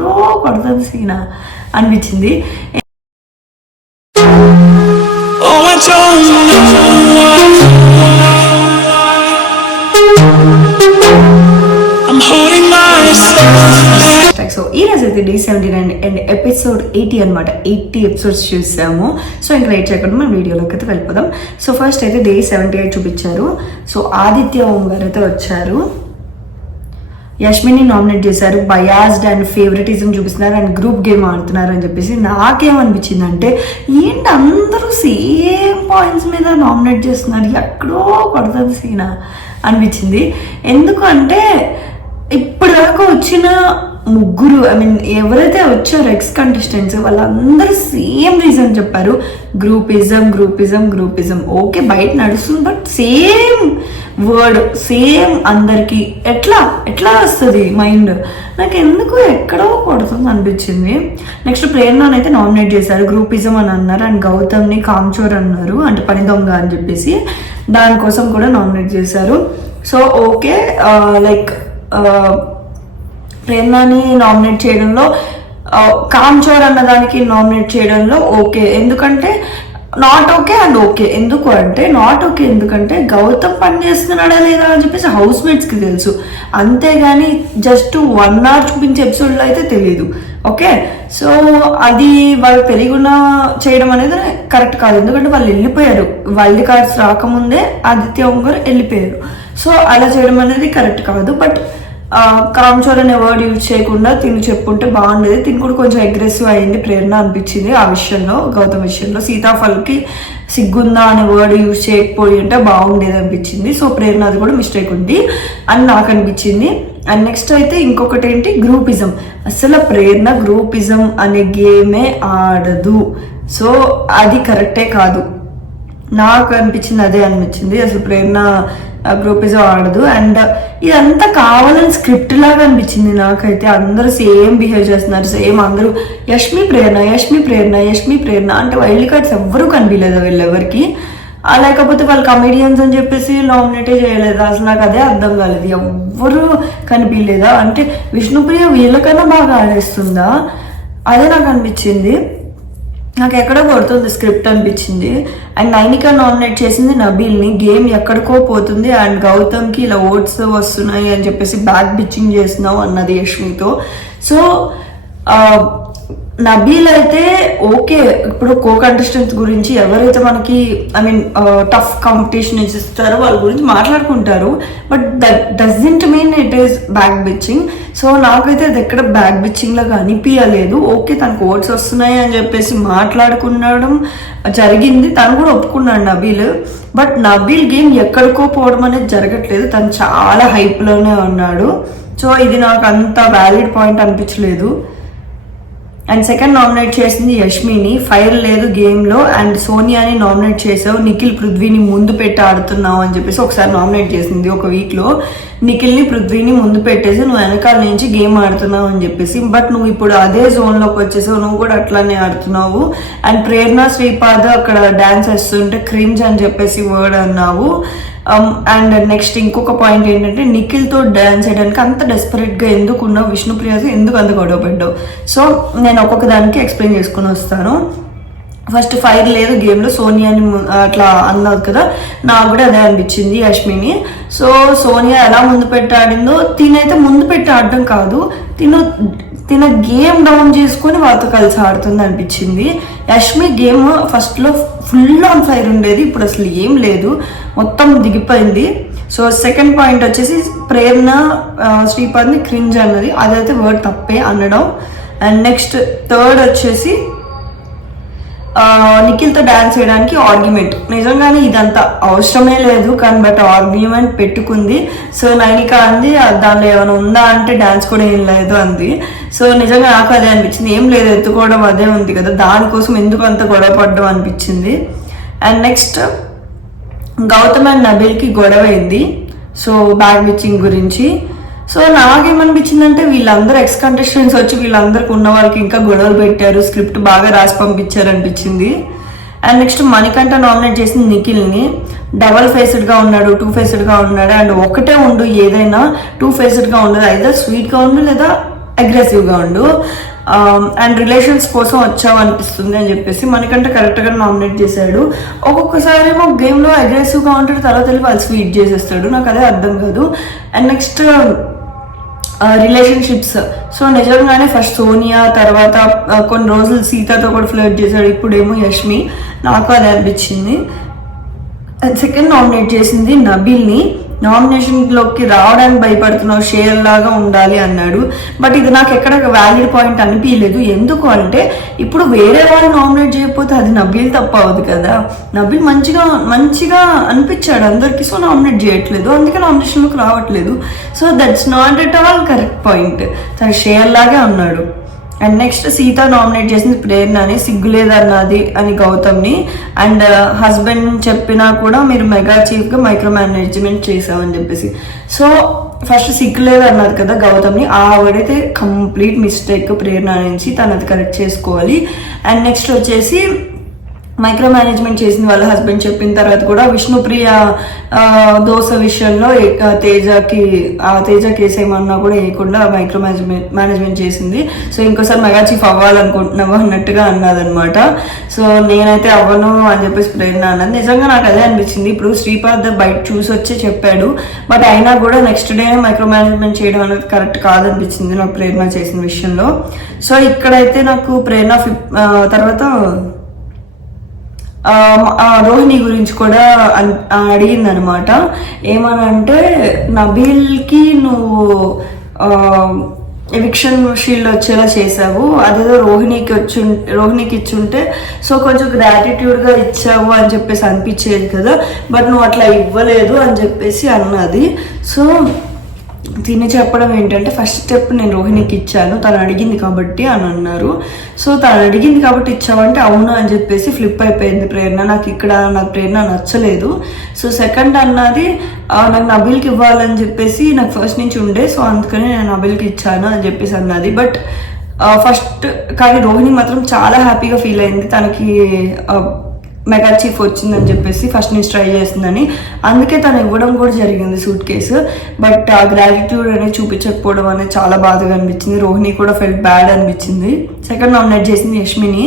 ఎక్కడో కొడుతుంది సీనా అనిపించింది. సో ఈ రోజు అయితే డే 79 అండ్ ఎపిసోడ్ 80 అనమాట. 80 ఎపిసోడ్స్ చూసాము. సో ఇంకా లేట్ చేయకుండా మనం వీడియోలోకి అయితే వెళ్ళిపోదాం. సో ఫస్ట్ అయితే డే 78 చూపించారు. సో ఆదిత్య ఓం గారు అయితే వచ్చారు, యష్మిని నామినేట్ చేశారు, బయాస్డ్ అండ్ ఫేవరెటిజం చూపిస్తున్నారు అండ్ గ్రూప్ గేమ్ ఆడుతున్నారు అని చెప్పేసి. నాకేమనిపించింది అంటే ఏంటి అందరూ సేమ్ పాయింట్స్ మీద నామినేట్ చేస్తున్నారు, ఎక్కడో కొడుతుంది సీనా అనిపించింది. ఎందుకు అంటే ఇప్పుడు దాకా వచ్చిన ముగ్గురు ఎవరైతే వచ్చారో ఎక్స్ కంటెస్టెంట్స్ వాళ్ళందరూ సేమ్ రీజన్ చెప్పారు, గ్రూపిజం గ్రూపిజం గ్రూపిజం. ఓకే బయట నడుస్తుంది, బట్ సేమ్ వర్డ్ సేమ్ అందరికి ఎట్లా వస్తుంది మైండ్. నాకు ఎందుకు ఎక్కడో కొడుతుంది అనిపించింది. నెక్స్ట్ ప్రేరణని అయితే నామినేట్ చేశారు, గ్రూపిజం అని అన్నారు అండ్ గౌతమ్ని కాంచోర్ అన్నారు, అంటే పని దొంగ అని చెప్పేసి దానికోసం కూడా నామినేట్ చేశారు. సో ఓకే లైక్ ప్రేరణని నామినేట్ చేయడంలో, కాంచోర్ అన్న దానికి నామినేట్ చేయడంలో ఓకే. ఎందుకంటే నాట్ ఓకే అండ్ ఓకే. ఎందుకు అంటే నాట్ ఓకే ఎందుకంటే గౌతమ్ పని చేస్తున్నాడా లేదా అని చెప్పేసి హౌస్ మేట్స్కి తెలుసు, అంతేగాని జస్ట్ 1 hour చూపించే ఎపిసోడ్లో అయితే తెలియదు. ఓకే సో అది వాళ్ళు తెలియకుండా చేయడం అనేది కరెక్ట్ కాదు. ఎందుకంటే వాళ్ళు వెళ్ళిపోయారు, వైల్డ్ కార్డ్స్ రాకముందే ఆదిత్య ఓం గారు వెళ్ళిపోయారు. సో అలా చేయడం అనేది కరెక్ట్ కాదు. బట్ కాంచోర్ అనే వర్డ్ యూజ్ చేయకుండా తిని చెప్పుంటే బాగుండేది. తిని కూడా కొంచెం అగ్రెసివ్ అయింది ప్రేరణ అనిపించింది ఆ విషయంలో, గౌతమ్ విషయంలో. సీతాఫల్కి సిగ్గుందా అనే వర్డ్ యూజ్ చేయకపోయి ఉంటే బాగుండేది అనిపించింది. సో ప్రేరణ అది కూడా మిస్టేక్ ఉంది అని నాకు అనిపించింది. అండ్ నెక్స్ట్ అయితే ఇంకొకటి ఏంటి, గ్రూపిజం. అసలు ప్రేరణ గ్రూపిజం అనే గేమే ఆడదు. సో అది కరెక్టే కాదు, నాకు అనిపించింది అదే అనిపించింది. అసలు ప్రేరణ గ్రూపిజం ఆడదు. అండ్ ఇదంతా కావాలని స్క్రిప్ట్ లాగా అనిపించింది నాకైతే. అందరూ సేమ్ బిహేవ్ చేస్తున్నారు, సేమ్ అందరూ యష్మి ప్రేరణ యష్మి ప్రేరణ యష్మి ప్రేరణ అంటే వైల్డ్ కార్డ్స్ ఎవ్వరూ కనిపించలేదు వీళ్ళెవరికి. లేకపోతే వాళ్ళు కమెడియన్స్ అని చెప్పేసి నామినేటే చేయలేదు. అసలు నాకు అదే అర్థం కాలేదు, ఎవ్వరూ కనిపించలేదా అంటే విష్ణుప్రియ వీళ్ళకన్నా బాగా ఆడేస్తుందా, అదే నాకు అనిపించింది. నాకు ఎక్కడో కొడుతుంది స్క్రిప్ట్ అనిపించింది. అండ్ నైనిక నామినేట్ చేసింది నబీల్ని, గేమ్ ఎక్కడికో పోతుంది అండ్ గౌతమ్కి ఇలా ఓట్స్ వస్తున్నాయి అని చెప్పేసి బ్యాక్ బిచ్చింగ్ చేస్తున్నావు అన్నది యష్మితో. సో నబీల్ అయితే ఓకే, ఇప్పుడు కో కంటెస్టెంట్స్ గురించి ఎవరైతే మనకి టఫ్ కాంపిటీషన్ ఇస్తారో వాళ్ళ గురించి మాట్లాడుకుంటారు, but that doesn't mean it is back bitching. So నాకైతే అది ఎక్కడ బ్యాక్ బిచ్చింగ్ లాగా అనిపించలేదు. ఓకే తనకు ఓట్స్ వస్తున్నాయి అని చెప్పేసి మాట్లాడుకునడం జరిగింది, తను కూడా ఒప్పుకున్నాడు నబీల్. బట్ నబీల్ గేమ్ ఎక్కడికో పోవడం అనేది జరగట్లేదు, తను చాలా హైప్లోనే ఉన్నాడు. సో ఇది నాకు అంత వ్యాలిడ్ పాయింట్ అనిపించలేదు. అండ్ సెకండ్ నామినేట్ చేసింది యష్మిని, ఫైర్ లేదు గేమ్లో. అండ్ సోనియాని నామినేట్ చేసావు, నిఖిల్ పృథ్వీని ముందు పెట్టి ఆడుతున్నావు అని చెప్పేసి ఒకసారి నామినేట్ చేసింది ఒక వీక్లో. నిఖిల్ని పృథ్వీని ముందు పెట్టేసి నువ్వు వెనకాల నుంచి గేమ్ ఆడుతున్నావు అని చెప్పేసి. బట్ నువ్వు ఇప్పుడు అదే జోన్లోకి వచ్చేసావు, నువ్వు కూడా అట్లానే ఆడుతున్నావు. అండ్ ప్రేరణ శ్రీపాద అక్కడ డాన్స్ వేస్తుంటే క్రింజ్ అని చెప్పేసి వర్డ్ అన్నావు. అండ్ నెక్స్ట్ ఇంకొక పాయింట్ ఏంటంటే నిఖిల్తో డాన్స్ చేయడానికి అంత డెస్పరేట్గా ఎందుకు ఉన్నావు, విష్ణుప్రియతో ఎందుకు అంత గొడవ పడ్డావు. సో నేను ఒక్కొక్క దానికి ఎక్స్ప్లెయిన్ చేసుకుని వస్తాను. ఫస్ట్ ఫైర్ లేదు గేమ్లో సోనియాని అట్లా అన్నావు కదా, నాకు కూడా అదే అనిపించింది యష్మిని. సో సోనియా ఎలా ముందు పెట్టి ఆడిందో తినైతే ముందు పెట్టి ఆడడం కాదు, తిన గేమ్ డౌన్ చేసుకొని వాళ్ళతో కలిసి ఆడుతుంది అనిపించింది. యష్మి గేమ్ ఫస్ట్లో ఫుల్ ఆన్ ఫైర్ ఉండేది, ఇప్పుడు అసలు ఏం లేదు, మొత్తం దిగిపోయింది. సో సెకండ్ పాయింట్ వచ్చేసి ప్రేరణ శ్రీపాద్ని క్రింజ్ అన్నది, అదైతే వర్డ్ తప్పే అనడం. అండ్ నెక్స్ట్ థర్డ్ వచ్చేసి నిఖిల్తో డాన్స్ చేయడానికి ఆర్గ్యుమెంట్. నిజంగానే ఇదంతా అవసరమే లేదు కానీ బట్ ఆర్గ్యుమెంట్ పెట్టుకుంది. సో నైనిక అంది దానిలో ఏమైనా ఉందా అంటే డాన్స్ కూడా ఏం లేదు అంది. సో నిజంగా నాకు అదే అనిపించింది, ఏం లేదు ఎత్తుకోవడం అదే ఉంది కదా, దానికోసం ఎందుకు అంత గొడవ పడ్డం అనిపించింది. అండ్ నెక్స్ట్ గౌతమ్ అండ్ నబీల్కి గొడవ అయింది, సో బ్యాగ్ బిచ్చింగ్ గురించి. సో నాకేమనిపించిందంటే వీళ్ళందరూ ఎక్స్ కంటెస్టెంట్స్ వచ్చి వీళ్ళందరికి ఉన్న వాళ్ళకి ఇంకా గొడవలు పెట్టారు, స్క్రిప్ట్ బాగా రాసి పంపించారు అనిపించింది. అండ్ నెక్స్ట్ మణికంఠ నామినేట్ చేసింది నిఖిల్ని, డబల్ ఫేస్డ్గా ఉన్నాడు, 2 ఫేస్డ్గా ఉన్నాడు. అండ్ ఒకటే ఉండు, ఏదైనా 2 ఫేస్డ్గా ఉండదు, అయితే స్వీట్గా ఉండు లేదా అగ్రెసివ్గా ఉండు అండ్ రిలేషన్స్ కోసం వచ్చావు అనిపిస్తుంది అని చెప్పేసి మనకంటే కరెక్ట్గా నామినేట్ చేశాడు. ఒక్కొక్కసారి ఏమో గేమ్లో అగ్రెసివ్గా ఉంటాడు, తర్వాత వెళ్ళి వాళ్ళు స్వీట్ చేసేస్తాడు. నాకు అదే అర్థం కాదు. And next relationships. సో నిజంగానే ఫస్ట్ సోనియా, తర్వాత కొన్ని రోజులు సీతతో కూడా ఫ్లర్ట్ చేశాడు, ఇప్పుడేమో యష్మి. నాకు అదే అనిపించింది. అండ్ సెకండ్ నామినేట్ చేసింది నబీల్ని. నామినేషన్లోకి రావడానికి భయపడుతున్నావు, షేర్ లాగా ఉండాలి అన్నాడు. బట్ ఇది నాకు ఎక్కడ వ్యాలిడ్ పాయింట్ అనిపించలేదు. ఎందుకు అంటే ఇప్పుడు వేరే వాళ్ళు నామినేట్ చేయకపోతే అది నబీల్ తప్ప అవ్వదు కదా. నబీల్ మంచిగా అనిపించాడు అందరికి, సో నామినేట్ చేయట్లేదు, అందుకే నామినేషన్లోకి రావట్లేదు. So that's not at all correct point. తను షేర్ లాగే ఉన్నాడు. అండ్ నెక్స్ట్ సీత నామినేట్ చేసింది ప్రేరణని, సిగ్గులేదన్నది అని గౌతమ్ని. అండ్ హస్బెండ్ చెప్పినా కూడా మీరు మెగా చీఫ్గా మైక్రో మేనేజ్మెంట్ చేసామని చెప్పేసి. సో ఫస్ట్ సిగ్గులేదు అన్నది కదా గౌతమ్ని, ఆవిడైతే కంప్లీట్ మిస్టేక్ ప్రేరణ నుంచి తను అది కరెక్ట్ చేసుకోవాలి. అండ్ నెక్స్ట్ వచ్చేసి మైక్రో మేనేజ్మెంట్ చేసింది వాళ్ళ హస్బెండ్ చెప్పిన తర్వాత కూడా విష్ణుప్రియ దోశ విషయంలో తేజ కేసు ఏమన్నా కూడా వేయకుండా మైక్రో మేనేజ్మెంట్ చేసింది. సో ఇంకోసారి మెగా చీఫ్ అవ్వాలనుకుంటున్నావు అన్నట్టుగా అన్నదనమాట. సో నేనైతే అవ్వను అని చెప్పేసి ప్రేరణ అన్నది. నిజంగా నాకు అదే అనిపించింది. ఇప్పుడు శ్రీపాద్ బయట చూసి వచ్చి చెప్పాడు, బట్ అయినా కూడా నెక్స్ట్ డే మైక్రో మేనేజ్మెంట్ చేయడం అనేది కరెక్ట్ కాదనిపించింది నాకు ప్రేరణ చేసిన విషయంలో. సో ఇక్కడైతే నాకు ప్రేరణ తర్వాత రోహిణి గురించి కూడా అడిగిందనమాట. ఏమనంటే నబీల్కి నువ్వు ఎవిక్షన్ షీల్డ్ వచ్చేలా చేసావు, అదేదో రోహిణికి ఇచ్చుంటే సో కొంచెం గ్రాటిట్యూడ్గా ఇచ్చావు అని చెప్పేసి అనిపించేది కదా, బట్ నువ్వు అట్లా ఇవ్వలేదు అని చెప్పేసి అన్నది. సో తిని చెప్పడం ఏంటంటే ఫస్ట్ స్టెప్ నేను రోహిణికి ఇచ్చాను, తను అడిగింది కాబట్టి అని అన్నారు. సో తను అడిగింది కాబట్టి ఇచ్చావంటే అవును అని చెప్పేసి ఫ్లిప్ అయిపోయింది ప్రేరణ. నాకు ప్రేరణ నచ్చలేదు. సో సెకండ్ అన్నది నాకు నబీల్కి ఇవ్వాలని చెప్పేసి నాకు ఫస్ట్ నుంచి ఉండే, సో అందుకని నేను నబీల్కి ఇచ్చాను అని చెప్పేసి అన్నది. బట్ ఫస్ట్ కానీ రోహిణి మాత్రం చాలా హ్యాపీగా ఫీల్ అయింది తనకి మెగా చీఫ్ వచ్చిందని చెప్పేసి ఫస్ట్ నుంచి ట్రై చేస్తుందని, అందుకే తను ఇవ్వడం కూడా జరిగింది సూట్ కేసు. బట్ ఆ గ్రాటిట్యూడ్ అనేది చూపించకపోవడం అనేది చాలా బాధగా అనిపించింది. రోహిణి కూడా ఫెల్ట్ బ్యాడ్ అనిపించింది. సెకండ్ నామినేట్ చేసింది యష్మిని.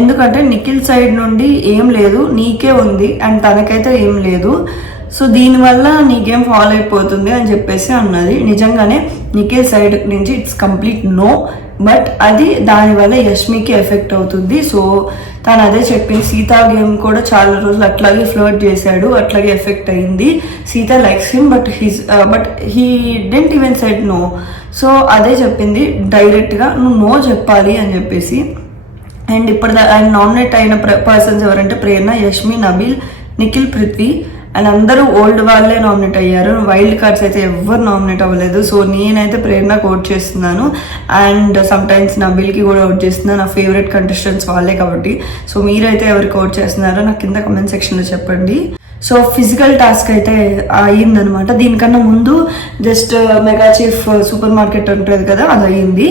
ఎందుకంటే నిఖిల్ సైడ్ నుండి ఏం లేదు, నీకే ఉంది అండ్ తనకైతే ఏం లేదు, సో దీనివల్ల నీకేం ఫాలో అయిపోతుంది అని చెప్పేసి అన్నది. నిజంగానే నిఖిల్ సైడ్ నుంచి ఇట్స్ కంప్లీట్ నో, బట్ అది దానివల్ల యష్మికి ఎఫెక్ట్ అవుతుంది. సో తను అదే చెప్పింది. సీతా గేమ్ కూడా చాలా రోజులు అట్లాగే ఫ్లర్ట్ చేశాడు, అట్లాగే ఎఫెక్ట్ అయింది. Sita likes him but he didn't even said no. So అదే చెప్పింది డైరెక్ట్గా, నువ్వు నో చెప్పాలి అని చెప్పేసి. అండ్ ఇప్పుడు ఆయన నామినేట్ అయిన పర్సన్స్ ఎవరంటే ప్రేరణ, యష్మి, నబీల్, నిఖిల్, పృథ్వీ అండ్ అందరూ ఓల్డ్ వాళ్ళే నామినేట్ అయ్యారు. వైల్డ్ కార్డ్స్ అయితే ఎవరు నామినేట్ అవ్వలేదు. సో నేనైతే ప్రేరణకు ఓట్ చేస్తున్నాను అండ్ సమ్టైమ్స్ నబీల్కి కూడా ఓట్ చేస్తున్నాను. నా ఫేవరెట్ కంటెస్టెంట్స్ వాళ్ళే కాబట్టి. సో మీరైతే ఎవరికి ఓట్ చేస్తున్నారో నాకు కింద కమెంట్ సెక్షన్లో చెప్పండి. సో ఫిజికల్ టాస్క్ అయితే అయ్యిందనమాట. దీనికన్నా ముందు just mega chief super market ఉంటుంది కదా, అది అయ్యింది.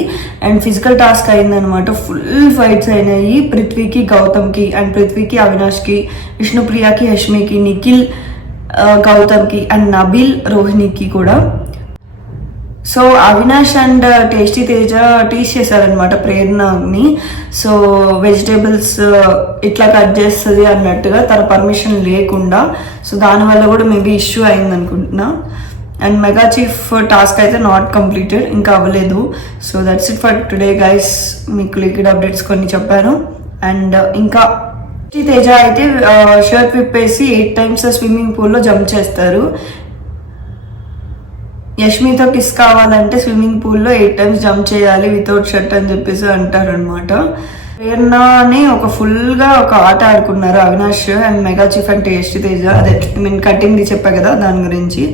అండ్ ఫిజికల్ టాస్క్ అయిందనమాట. ఫుల్ ఫైట్స్ అయినాయి పృథ్వీకి, గౌతమ్కి. అండ్ పృథ్వీకి, అవినాష్కి, విష్ణుప్రియకి, యష్మికి, నిఖిల్, గౌతమ్కి అండ్ నబీల్, రోహిణికి కూడా. So Avinash and tasty Teja teach చేశారనమాట ప్రేరణని. సో వెజిటేబుల్స్ ఇట్లా కట్ చేస్తుంది అన్నట్టుగా తన పర్మిషన్ లేకుండా. సో దానివల్ల కూడా మేబీ ఇష్యూ అయింది అనుకుంటున్నా. అండ్ మెగా చీఫ్ టాస్క్ అయితే నాట్ కంప్లీటెడ్, ఇంకా అవ్వలేదు. So that's it for today guys. మీకు లిక్విడ్ అప్డేట్స్ కొన్ని చెప్పాను. అండ్ ఇంకా తేజ అయితే షర్ట్ విప్పేసి 8 times స్విమ్మింగ్ పూల్లో జంప్ చేస్తారు. యష్మితో కిస్ కావాలంటే స్విమ్మింగ్ పూల్లో 8 times జంప్ చేయాలి వితౌట్ షర్ట్ అని చెప్పేసి అంటారనమాట. ప్రేరణని ఫుల్గా ఒక ఆట ఆడుకున్నారు Avinash and mega chief and tasty Teja. అదే కటింగ్ది చెప్పా కదా దాని గురించి.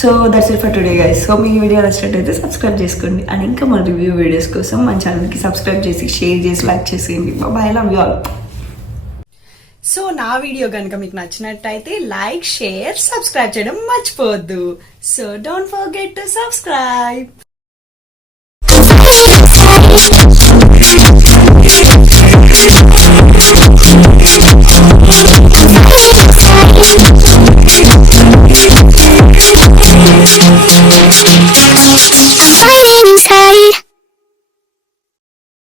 So that's it for today guys. So me video నచ్చినట్టయితే సబ్స్క్రైబ్ చేసుకోండి. అండ్ ఇంకా మన రివ్యూ వీడియోస్ కోసం మన ఛానల్కి సబ్స్క్రైబ్ చేసి షేర్ చేసి లైక్ చేసేయండి. By, love you all. So నా వీడియో కనుక మీకు నచ్చినట్టయితే లైక్, షేర్, సబ్స్క్రైబ్ చేయడం మర్చిపోవద్దు. So don't forget to subscribe.